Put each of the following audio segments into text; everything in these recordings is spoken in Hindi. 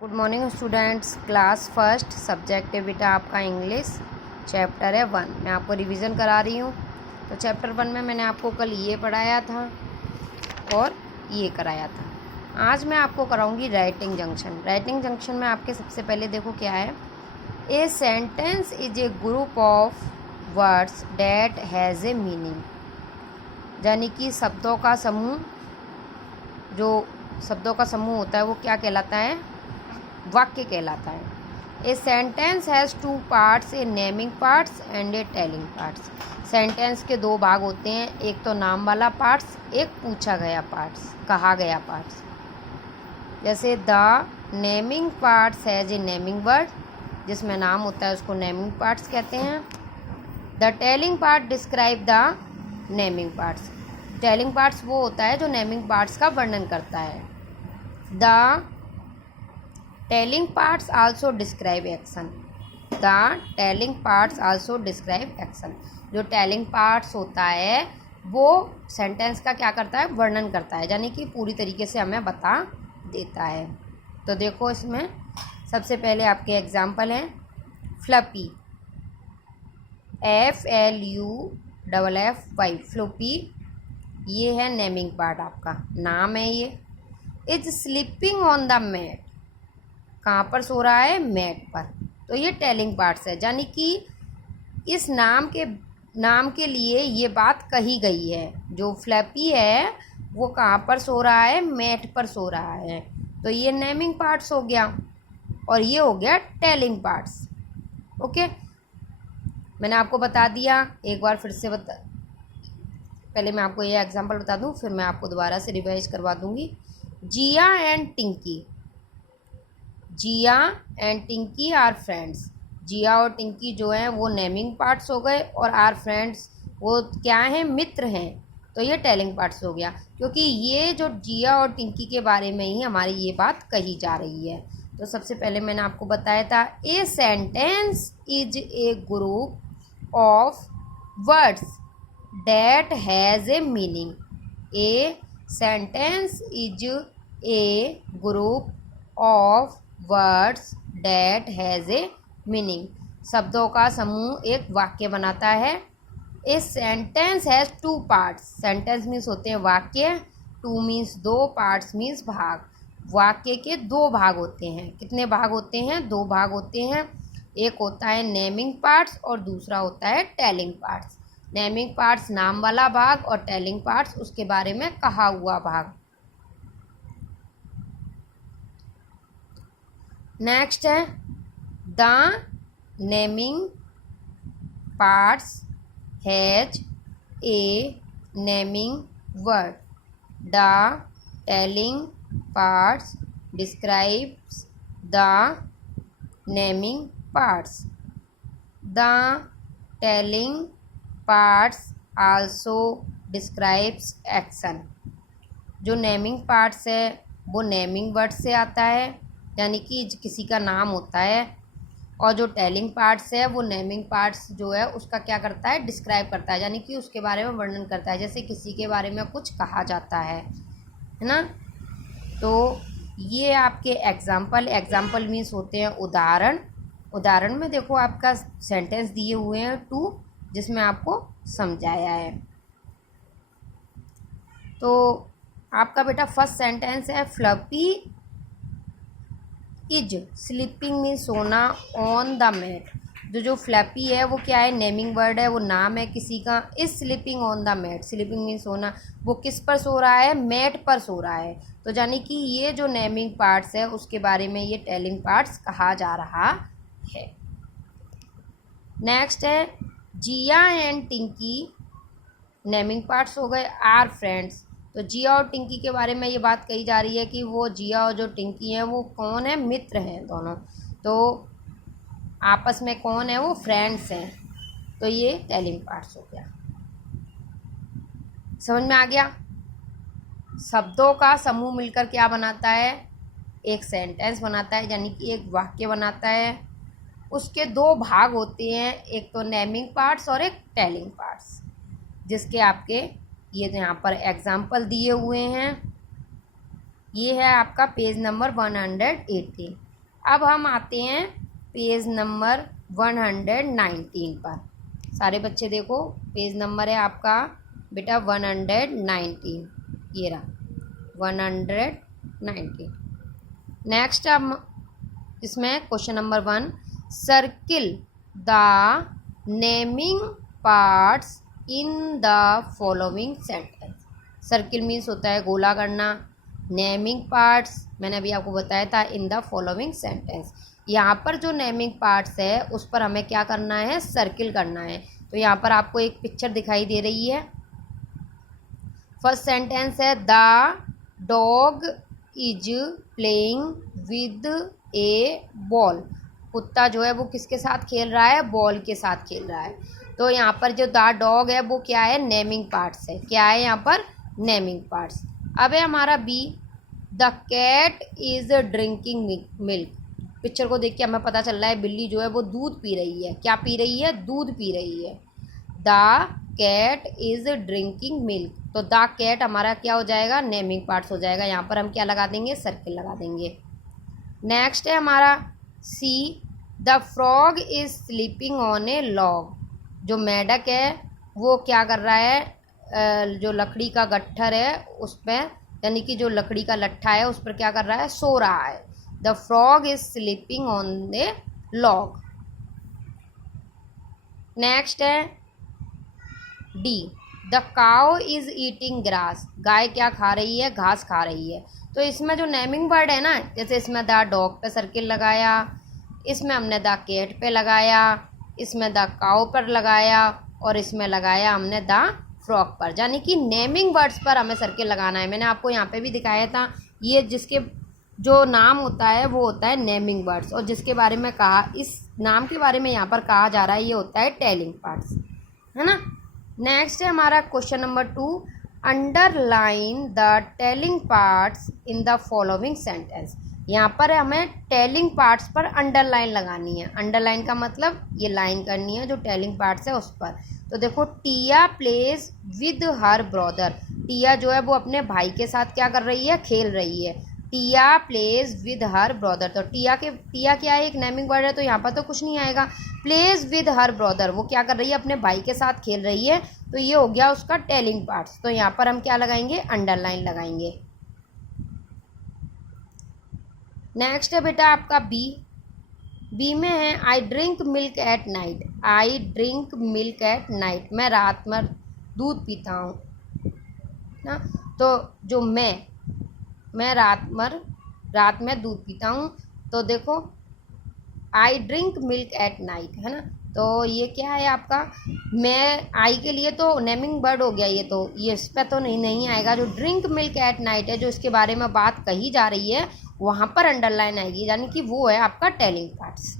Good morning students. Class first, subject है बेटा आपका इंग्लिश, चैप्टर है 1। मैं आपको रिवीजन करा रही हूँ। तो चैप्टर 1 में मैंने आपको कल ये पढ़ाया था और ये कराया था। आज मैं आपको कराऊंगी राइटिंग जंक्शन। राइटिंग जंक्शन में आपके सबसे पहले देखो क्या है। A sentence is a group of words that has a meaning, यानी कि शब्दों का समूह, जो शब्दों का समूह होता है वो क्या कहलाता है? वाक्य कहलाता है। A sentence has 2 parts, A naming parts and A telling parts. Sentence के 2 भाग होते हैं, एक तो नाम वाला पार्ट्स, एक पूछा गया पार्ट्स, कहा गया पार्ट्स। जैसे the naming parts has a naming word, जिसमें नाम होता है उसको नेमिंग पार्ट्स कहते हैं। The telling part describe the naming parts. Telling parts वो होता है जो नेमिंग पार्ट्स का वर्णन करता है। The telling parts also describe action. The telling parts also describe action. जो टेलिंग पार्ट्स होता है वो सेंटेंस का क्या करता है? वर्णन करता है, यानी कि पूरी तरीके से हमें बता देता है। तो देखो इसमें सबसे पहले आपके एग्जाम्पल हैं। फ्लपी, FLUFFY, फ्लूपी, ये है नेमिंग पार्ट, आपका नाम है ये। Is sleeping on the mat, कहाँ पर सो रहा है? मैट पर। तो ये टेलिंग पार्ट्स है, यानी कि इस नाम के लिए ये बात कही गई है। जो फ्लैपी है वो कहाँ पर सो रहा है? मैट पर सो रहा है। तो ये नेमिंग पार्ट्स हो गया और ये हो गया टेलिंग पार्ट्स। ओके, मैंने आपको बता दिया, एक बार फिर से पहले मैं आपको ये एग्जांपल बता दूं, फिर मैं आपको दोबारा से रिवाइज करवा दूंगी। Jiya and Tinki, Jiya and Tinki are friends. Jiya और टिंकी जो हैं वो नेमिंग पार्ट्स हो गए और आर फ्रेंड्स वो क्या हैं? मित्र हैं। तो ये टेलिंग पार्ट्स हो गया, क्योंकि ये जो जिया और टिंकी के बारे में ही हमारी ये बात कही जा रही है। तो सबसे पहले मैंने आपको बताया था, a sentence is a group of words that has a meaning. A sentence is a group of words that has a meaning. शब्दों का समूह एक वाक्य बनाता है। A sentence has 2 parts. Sentence means होते हैं वाक्य, 2 मीन्स 2, पार्ट्स मीन्स भाग। वाक्य के 2 भाग होते हैं। कितने भाग होते हैं? 2 भाग होते हैं। एक होता है नेमिंग पार्ट्स और दूसरा होता है टेलिंग पार्ट्स। नेमिंग पार्ट्स नाम वाला भाग और टेलिंग पार्ट्स उसके बारे में कहा हुआ भाग। नेक्स्ट है the naming parts has a naming word. The telling parts describes the naming parts. The telling parts also describes action. जो नेमिंग पार्ट्स है वो नेमिंग वर्ड से आता है, यानी कि किसी का नाम होता है, और जो टेलिंग पार्ट्स है वो नेमिंग पार्ट्स जो है उसका क्या करता है? डिस्क्राइब करता है, यानी कि उसके बारे में वर्णन करता है। जैसे किसी के बारे में कुछ कहा जाता है ना। तो ये आपके एग्जाम्पल मीन्स होते हैं उदाहरण। उदाहरण में देखो आपका सेंटेंस दिए हुए हैं 2, जिसमें आपको समझाया है। तो आपका बेटा फर्स्ट सेंटेंस है, फ्लपी इज स्लीपिंग मीन सोना ऑन द मैट। जो फ्लैपी है वो क्या है? नेमिंग वर्ड है, वो नाम है किसी का। Is sleeping on the mat, sleeping mean सोना, वो किस पर सो रहा है? मैट पर सो रहा है। तो यानी कि ये जो नेमिंग पार्ट्स है उसके बारे में ये टेलिंग पार्ट्स कहा जा रहा है। नेक्स्ट है जिया एंड टिंकी, नेमिंग पार्ट्स हो गए। आर फ्रेंड्स, तो जिया और टिंकी के बारे में ये बात कही जा रही है कि वो जिया और जो टिंकी हैं वो कौन है? मित्र हैं दोनों। तो आपस में कौन है? वो फ्रेंड्स हैं। तो ये टेलिंग पार्ट्स हो गया। समझ में आ गया? शब्दों का समूह मिलकर क्या बनाता है? एक सेंटेंस बनाता है, यानी कि एक वाक्य बनाता है। उसके 2 भाग होते हैं, एक तो नेमिंग पार्ट्स और एक टेलिंग पार्ट्स, जिसके आपके ये यहाँ पर एग्जाम्पल दिए हुए हैं। ये है आपका पेज नंबर 180। अब हम आते हैं पेज नंबर 119 पर। सारे बच्चे देखो, पेज नंबर है आपका बेटा 119, ये रहा 119। नेक्स्ट हम इसमें question number 1, circle the naming parts in the following sentence. Circle means होता है गोला करना, नेमिंग पार्ट्स मैंने अभी आपको बताया था इन द फॉलोइंग सेंटेंस। यहाँ पर जो नेमिंग पार्ट्स है उस पर हमें क्या करना है, सर्किल करना है। तो यहाँ पर आपको एक पिक्चर दिखाई दे रही है। फर्स्ट सेंटेंस है the dog is playing with A ball. कुत्ता जो है वो किसके साथ खेल रहा है, बॉल के साथ खेल रहा है। तो यहाँ पर जो द डॉग है वो क्या है, नेमिंग पार्ट्स है। क्या है यहाँ पर, नेमिंग पार्ट्स। अब है हमारा B, the cat is drinking milk. Picture को देख के हमें पता चल रहा है बिल्ली जो है वो दूध पी रही है। क्या पी रही है, दूध पी रही है। The cat is drinking milk. तो द कैट हमारा क्या हो जाएगा, नेमिंग पार्ट्स हो जाएगा। यहाँ पर हम क्या लगा देंगे, सर्किल लगा देंगे। नेक्स्ट है हमारा C, the frog is sleeping on a log. जो मेढक है वो क्या कर रहा है, जो लकड़ी का गट्ठर है उस पर, यानी कि जो लकड़ी का लट्ठा है उस पर क्या कर रहा है, सो रहा है। The frog is sleeping on the log. Next है D, the cow is eating grass. गाय क्या खा रही है, घास खा रही है। तो इसमें जो नेमिंग वर्ड है ना, जैसे इसमें द डॉग पे सर्किल लगाया, इसमें हमने द कैट पे लगाया, इसमें द काउ पर लगाया और इसमें लगाया हमने द फ्रॉग पर। यानी कि नेमिंग वर्ड्स पर हमें सर्किल लगाना है। मैंने आपको यहाँ पे भी दिखाया था, ये जिसके जो नाम होता है वो होता है नेमिंग वर्ड्स, और जिसके बारे में कहा, इस नाम के बारे में यहाँ पर कहा जा रहा है, ये होता है टेलिंग पार्ट्स, है ना। नेक्स्ट है हमारा question number 2, underline the telling parts in the following sentence. यहाँ पर हमें टेलिंग पार्ट्स पर अंडरलाइन लगानी है। अंडरलाइन का मतलब ये लाइन करनी है जो टेलिंग पार्ट्स है उस पर। तो देखो, टिया प्लेज विद हर ब्रदर। टिया जो है वो अपने भाई के साथ क्या कर रही है, खेल रही है। टिया प्लेज विद हर ब्रदर। तो टिया क्या है, एक नेमिंग वर्ड है, तो यहाँ पर तो कुछ नहीं आएगा। प्लेज विद हर ब्रदर, वो क्या कर रही है, अपने भाई के साथ खेल रही है। तो ये हो गया उसका टेलिंग पार्ट्स। तो यहाँ पर हम क्या लगाएंगे, अंडरलाइन लगाएंगे। नेक्स्ट है बेटा आपका बी। बी में है I drink milk at night. I drink milk at night, मैं रात में दूध पीता हूँ ना। तो जो मैं रात में दूध पीता हूँ। तो देखो, I drink milk at night, है ना। तो ये क्या है आपका, मैं आई के लिए तो नेमिंग वर्ड हो गया ये, तो ये इस पर तो नहीं आएगा। जो ड्रिंक मिल्क एट नाइट है, जो इसके बारे में बात कही जा रही है, वहाँ पर अंडरलाइन आएगी, यानी कि वो है आपका टेलिंग पार्ट्स।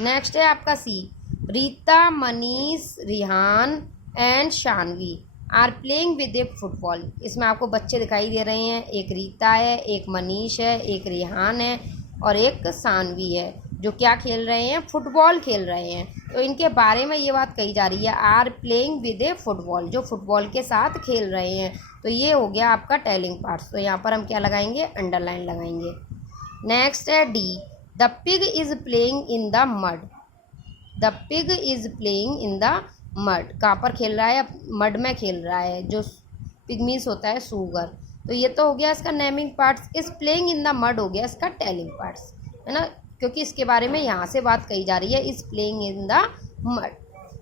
नेक्स्ट है आपका C, Rita, Manish, Rihan and Shanvi are playing with a football. इसमें आपको बच्चे दिखाई दे रहे हैं, एक रीता है, एक मनीष है, एक रिहान है और एक शानवी है, जो क्या खेल रहे हैं, फुटबॉल खेल रहे हैं। तो इनके बारे में ये बात कही जा रही है, are playing with a football, जो फुटबॉल के साथ खेल रहे हैं। तो ये हो गया आपका टेलिंग पार्ट्स। तो यहाँ पर हम क्या लगाएंगे, अंडरलाइन लगाएंगे। नेक्स्ट है D, the pig is playing in the mud. The pig is playing in the mud, कहाँ पर खेल रहा है, मड में खेल रहा है, जो पिग मीन्स होता है सूगर। तो ये तो हो गया इसका नेमिंग पार्ट्स। इस प्लेइंग इन द मड हो गया इसका टेलिंग पार्ट्स, है ना, क्योंकि इसके बारे में यहाँ से बात कही जा रही है, इस प्लेइंग इन द मड।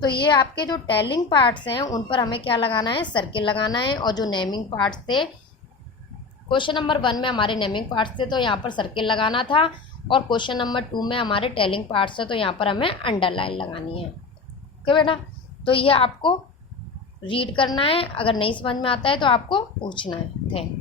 तो ये आपके जो टेलिंग पार्ट्स हैं उन पर हमें क्या लगाना है, सर्किल लगाना है। और जो नेमिंग पार्ट्स थे, क्वेश्चन नंबर 1 में हमारे नेमिंग पार्ट्स थे तो यहाँ पर सर्किल लगाना था, और क्वेश्चन नंबर 2 में हमारे टेलिंग पार्ट्स थे तो यहाँ पर हमें अंडरलाइन लगानी है। ओके बेटा, तो ये आपको रीड करना है, अगर नहीं समझ में आता है तो आपको पूछना है। Thank you.